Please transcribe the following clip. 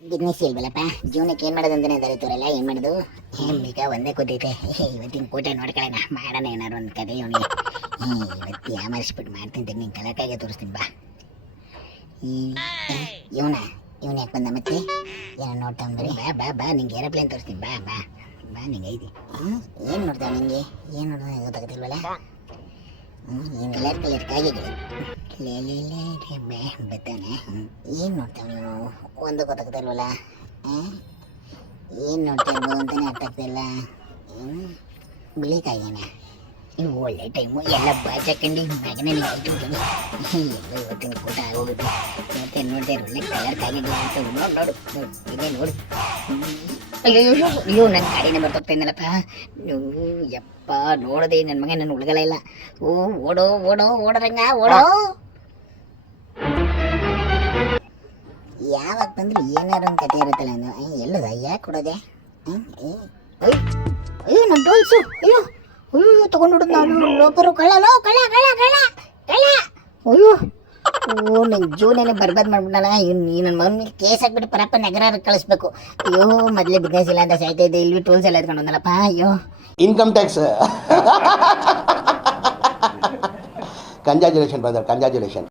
Business ಇಲ್ವಲ್ಲಪ್ಪ, ಜೀವನಕ್ಕೆ ಏನು ಮಾಡೋದು ಅಂತಲೇ ತೋರಲ್ಲ. ಏನು ಮಾಡೋದು ಈಗ ಒಂದೇ ಕೂತೈತೆ. ಇವತ್ತಿನ ಕೂಟ ನೋಡ್ಕೊಳ್ಳೋಣ, ಮಾಡೋಣ ಏನಾರು ಒಂದು ಕತೆ ಇವನಿಗೆ. ಇವತ್ತು ಯಾಮರಿಸ್ಬಿಟ್ಟು ಮಾಡ್ತೀನಿ, ನಿಂಗೆ ಕಲಕಾಗೆ ತೋರಿಸ್ತೀನಿ ಬಾ. ಇವನ ಯಾಕೆ ಬಂದ ಮತ್ತೆ ಏನೋ ನೋಡ್ತಾ ಬರೀ. ಬಾ ಬಾ ಬಾ, ನಿಂಗೆ ಏರೋಪ್ಲೇನ್ ತೋರಿಸ್ತೀನಿ, ಬಾ ಬಾ ಬಾ. ನಿಂಗೆ ಐತಿ ಏನು ನೋಡ್ತಾವ, ನಿಂಗೆ ಏನು ನೋಡ್ದ ಗೊತ್ತಾಗತ್ತಿಲ್ವಲ್ಲ. ಏನು ಕಲರ್ ಕಾಗೆಗಳು ಬತ್ತಾನೆ. ಏನು ನೋಡ್ತಾವ ನೀವು, ಒಂದು ಗೊತ್ತಾಗ್ತಿಲ್ವಲ್ಲ. ಏನು ನೋಡ್ತಾ ಇರ್ಬೋದು ಅಂತಲೇ ಅರ್ಥ ಆಗ್ತಾಯಿಲ್ಲ. ಬಿಳಿ ಕಾಯಿನ ಇವು ಒಳ್ಳೆ ಟೈಮು, ಎಲ್ಲ ಬಾಚಕ್ಕಂಡು ಮ್ಯಾಗನೇ ಇಟ್ಬಿಟ್ಟು ಎಲ್ಲ ಇವತ್ತಿನ ಕೂಟ ಆಗೋಗ್ಬಿಟ್ಟು ಮತ್ತೆ ನೋಡ್ತಾ ಇರೋ ಒಳ್ಳೆ ಕಲರ್ ಕಾಗೆಗಳು ಅಂತ. ನೋಡು ಇದೇ ನೋಡು. ಅಯ್ಯೋ ನನ್ನ ಗಾಡಿನೇ ಬರ್ತೋಗ್ತಾ ಇದ್ದಲ್ಲಪ್ಪ. ಯಪ್ಪ ನೋಡದೆ ನನ್ನ ಮಗ ನನ್ನ ಉಳ್ಗಲ ಇಲ್ಲ. ಓಡೋ ಓಡೋರಂಗ ಓಡೋ. ಯಾವಾಗ ಬಂದ್ರು ಏನಾರು ಒಂದು ಕತೆ ಇರುತ್ತಲ್ಲ ಅಂದು. ಎಲ್ಲದ ಯಾಕೆ ಕೊಡೋದೆ? ಅಯ್ಯೋ ನಮ್ಮ ಡೋಲ್ಸು. ಅಯ್ಯೋ ತಗೊಂಡು ಬಿಡೋದು ನಾವು ಲೋಕರು. ಕಳ್ಳಲೋ ಕಳ್ಳ. ಅಯ್ಯೋ ನನ್ನ ಜೀವನೇ ಬರ್ಬಾದ್ ಮಾಡ್ಬಿಡಲ್ಲ. ಈ ನನ್ನ ಮಗನ ಮೇಲೆ ಕೇಸ್ ಹಾಕ್ಬಿಟ್ಟು ಪರಪ್ಪ ನಗರ ಕಳಿಸ್ಬೇಕು. ಅಯ್ಯೋ ಮೊದಲೇ ಬಿಸ್ನೆಸ್ ಇಲ್ಲ ಅಂತ ಸಾಯ್ತಾ ಇದ್ದೆ, ಇಲ್ಲಿ ಟೂಲ್ಸ್ ಎಲ್ಲ ಎತ್ಕೊಂಡು ಬಂದಲ್ಲಪ್ಪ. ಅಯ್ಯೋ income tax. Congratulation brother, congratulation.